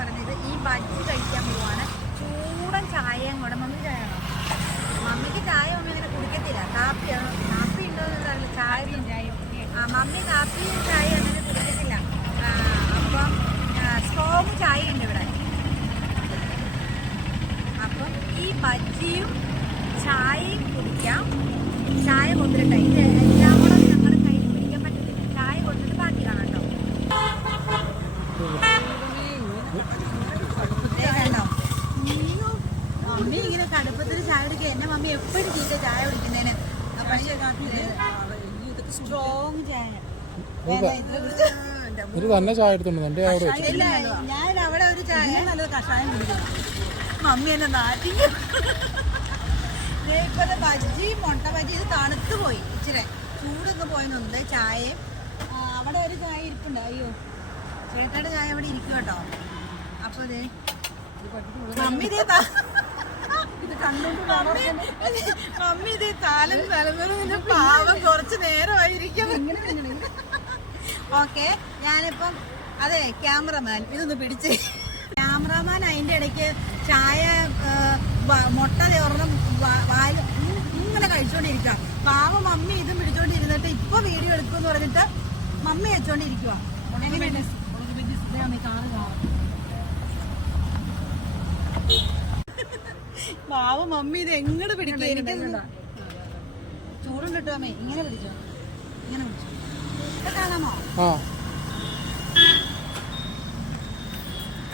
പറഞ്ഞത് ഈ ബജ്ജി കഴിക്കാൻ പോവാണ്. ചൂടൻ ചായയും കൂടെ. മമ്മി ചായ ആണോ? മമ്മിക്ക് ചായ ഒന്നും ഇങ്ങനെ കുടിക്കത്തില്ല. കാപ്പിയാണോ? കാപ്പി ഉണ്ടോയെന്നറിയില്ല. ചായ മമ്മി കാപ്പിയും ചായ അങ്ങനെ കുടിക്കത്തില്ല. അപ്പം സ്ട്രോങ് ചായ ഉണ്ട് ഇവിടെ. അപ്പം ഈ ബജ്ജിയും ചായയും കുടിക്കാം. ചായ കൊണ്ടിട്ട് ഇത് എല്ലാം കൂടെ ഞങ്ങളുടെ കയ്യിൽ പിടിക്കാൻ പറ്റത്തില്ല. ചായ കൊണ്ടിട്ട് ബാക്കി കാണാം കേട്ടോ. കണ്ടോ മമ്മി ഇങ്ങനെ കടുപ്പത്തിൽ ചായ കുടിക്കുക. എന്നെ മമ്മി എപ്പോഴും ചീത്ത ചായ കുടിക്കുന്നതിന്. പക്ഷേ സ്ട്രോങ് ചായ തന്നെ ചായ എടുത്തോണ്ട് ഞാൻ അവിടെ ഒരു ചായ നല്ലത് കഷായം കുടിക്കുന്നു. മമ്മി എന്നെ നാട്ടിക്കും. ഇപ്പത്തെ ബജ്ജി മുട്ട ബജ്ജി ഇത് തണുത്ത് പോയി. ഇച്ചിരി ചൂടൊക്കെ പോയെന്നുണ്ട്. ചായയും അവിടെ ഒരു ചായ ഇരിപ്പുണ്ട്. അയ്യോ ചേട്ടയുടെ ചായ അവിടെ ഇരിക്കും കേട്ടോ. അപ്പൊ ഇതേ മമ്മി ഇതേ മമ്മി ഇതേ താലം തലമുറ പാവം കുറച്ച് നേരമായിരിക്കും. ഓക്കെ ഞാനിപ്പം അതെ ക്യാമറമാൻ ഇതൊന്ന് പിടിച്ച്. ക്യാമറമാൻ അതിൻ്റെ ഇടയ്ക്ക് ചായ മുട്ട ചോർന്നും ഇങ്ങനെ കഴിച്ചോണ്ടിരിക്കുക. പാവം മമ്മി ഇതും പിടിച്ചോണ്ടിരുന്നിട്ട് ഇപ്പൊ വീഡിയോ എടുക്കുമെന്ന് പറഞ്ഞിട്ട് മമ്മി വെച്ചോണ്ടിരിക്കുക. പാവം മമ്മി ഇത് എങ്ങോട്ട് പിടിക്കുക? എനിക്ക് ചൂടും കിട്ടുമോ അമ്മേ? ഇങ്ങനെ പിടിച്ചോ, ഇങ്ങനെ പിടിച്ചോ. ഇത് കാണാമോ?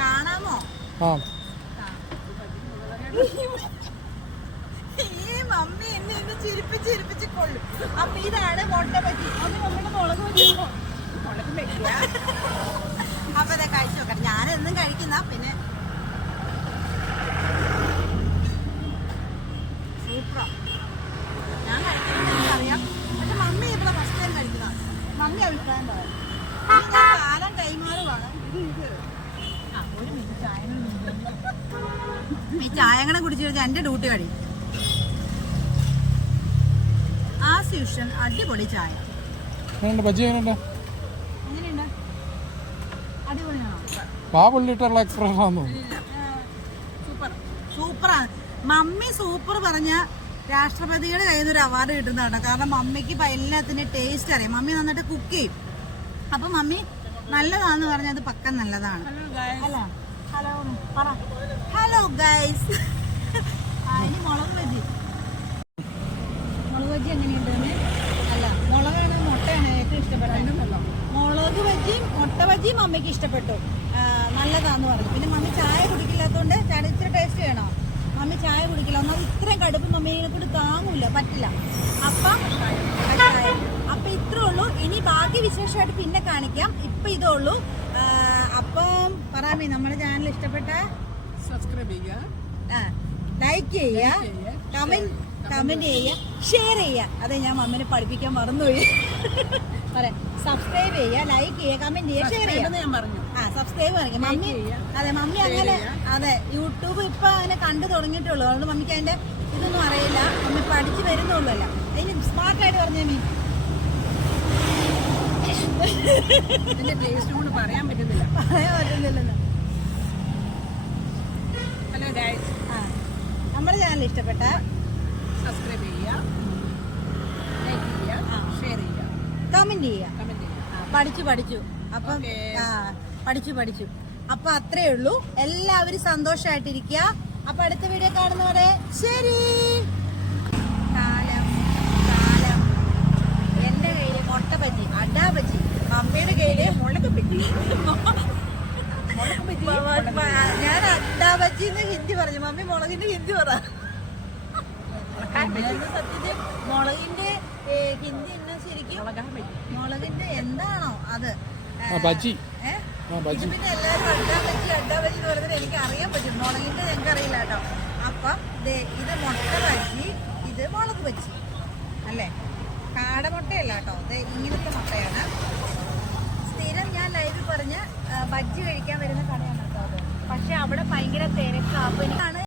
കാണാമോ? ഈ മമ്മി എന്നെ ഇന്ന് ചിരിപ്പിച്ച് കൊള്ളും. അപ്പൊ ഇതാണ് മുട്ട ബജ്ജി. അത് നമ്മുടെ മുളക് ബജ്ജിയോ? മുളക് ബജ്ജിയ. അപ്പൊ ഇതാ കഴിച്ചു നോക്കാം. ഞാനെന്നും കഴിക്കുന്ന പിന്നെ സൂപ്പറാ. ഞാൻ കഴിക്കുന്നത് അറിയാം. പക്ഷെ മമ്മി ഇവിടെ ഫസ്റ്റ് ടൈം കഴിക്കുന്ന. മമ്മി അഭിപ്രായം പറയാം. ഞാൻ കാലം കൈമാറുവാണ്. ഒരു മിനിറ്റ് ചായ ഈ ചായങ്ങനെ കുടിച്ചു കഴിഞ്ഞാൽ എന്റെ ഡ്യൂട്ടി കഴിയും. ആസ് യൂഷ്വൽ അടിപൊളി ചായ. ബജ്ജി എങ്ങനെയുണ്ട്? അടിപൊളിയാണോ? സൂപ്പർ സൂപ്പറാണ്. മമ്മി സൂപ്പർ പറഞ്ഞ രാഷ്ട്രപതിയുടെ കയ്യിൽ നിന്ന് ഒരു അവാർഡ് കിട്ടുന്നതാണ്. കാരണം മമ്മിക്ക് എല്ലാത്തിനും ടേസ്റ്റ് അറിയാം. മമ്മി നന്നായിട്ട് കുക്ക് ചെയ്യും. അപ്പൊ മമ്മി നല്ലതാന്ന് പറഞ്ഞത് പക്ക നല്ലതാണ്. Hello guys. ഇനി മുളക് ബജ്ജി. മുളക് ബജ്ജി എങ്ങനെയുണ്ട്? അല്ല മുളകാണ് മുട്ടയാണ് ഏറ്റവും ഇഷ്ടപ്പെട്ടത്. മുളക് ബജ്ജിയും മുട്ട ബജ്ജിയും മമ്മിക്ക് ഇഷ്ടപ്പെട്ടു. നല്ലതാന്ന് പറഞ്ഞു. പിന്നെ മമ്മി ചായ കുടിക്കില്ലാത്തതുകൊണ്ട് ഇച്ചിരി ടേസ്റ്റ് വേണോ? മമ്മി ചായ കുടിക്കില്ല. ഒന്നാമത് ഇത്രയും കടുപ്പ് മമ്മീനെ കൊണ്ട് താങ്ങൂല, പറ്റില്ല. അപ്പം അപ്പൊ ഇത്രേ ഉള്ളൂ. ഇനി ബാക്കി വിശേഷമായിട്ട് പിന്നെ കാണിക്കാം. ഇപ്പൊ ഇതേ ഉള്ളൂ. അപ്പം പറയാമേ നമ്മുടെ ചാനൽ ഇഷ്ടപ്പെട്ട സബ്സ്ക്രൈബ് ചെയ്യുക, ലൈക്ക് ചെയ്യുക, കമന്റ് ചെയ്യുക, ഷെയർ ചെയ്യുക. അതെ ഞാൻ മമ്മിനെ പഠിപ്പിക്കാൻ മറന്നുപോയി. പറയാം സബ്സ്ക്രൈബ് ചെയ്യുക, ലൈക്ക് ചെയ്യുക, കമന്റ് ചെയ്യുക, ഷെയർ ചെയ്യുക. ഞാൻ പറഞ്ഞു സബ്സ്ക്രൈബ് പറഞ്ഞു മമ്മി. അതെ മമ്മി അങ്ങനെ അതെ യൂട്യൂബ് ഇപ്പൊ അങ്ങനെ കണ്ടു തുടങ്ങിയിട്ടുള്ളൂ. അതുകൊണ്ട് മമ്മിക്ക് അതിന്റെ ഇതൊന്നും അറിയില്ല. മമ്മി പഠിച്ചു വരുന്നുള്ളൂ. അല്ല ഇനി സ്മാർട്ടായിട്ട് പറഞ്ഞ മീ ടേസ്റ്റ് കൊണ്ട് പറയാൻ പറ്റുന്നില്ല. ഹലോ ഗൈസ്, നമ്മുടെ ചാനൽ ഇഷ്ടപ്പെട്ട സബ്സ്ക്രൈബ് ചെയ്യുക, ലൈക്ക് ചെയ്യുക, ഷെയർ ചെയ്യുക, കമന്റ് ചെയ്യുക. പഠിച്ചു അപ്പം പഠിച്ചു. അപ്പൊ അത്രേ ഉള്ളൂ. എല്ലാവരും സന്തോഷമായിട്ടിരിക്കുക. അപ്പൊ അടുത്ത വീഡിയോ കാണുന്നവരെ ശരി. കാലം എന്റെ കയ്യില് മുട്ട ബജ്ജി, അഡാ ബജ്ജി. മമ്മിയുടെ കയ്യില് മുളക് ബജ്ജി. ഞാൻ അഡാ ബജ്ജിന്ന് ഹിന്ദി പറഞ്ഞു. മമ്മി മുളകിന്റെ ഹിന്ദി പറ. സത്യത്തിൽ മുളകിന്റെ ഹിന്ദി എന്നാ ശരിക്കും? മുളകിന്റെ എന്താണോ അത് ബജ്ജി. പിന്നെ എല്ലാവരും അഡ്ഡാ ബജ്ജി എന്ന് പറഞ്ഞാൽ എനിക്ക് അറിയാൻ പറ്റും. മുളകിന്റെ ഞങ്ങൾക്ക് അറിയില്ല കേട്ടോ. അപ്പം ഇത് മുട്ട ബജ്ജി, ഇത് മുളക് ബജ്ജി അല്ലേ? കാടമുട്ടയല്ല കേട്ടോ. ഇങ്ങനത്തെ മുട്ടയാണ്. സ്ഥിരം ഞാൻ ലൈവിൽ പറഞ്ഞ് ബജ്ജി കഴിക്കാൻ വരുന്ന കടയാണ് കേട്ടോ അത്. പക്ഷെ അവിടെ ഭയങ്കര തിരക്കാണ്.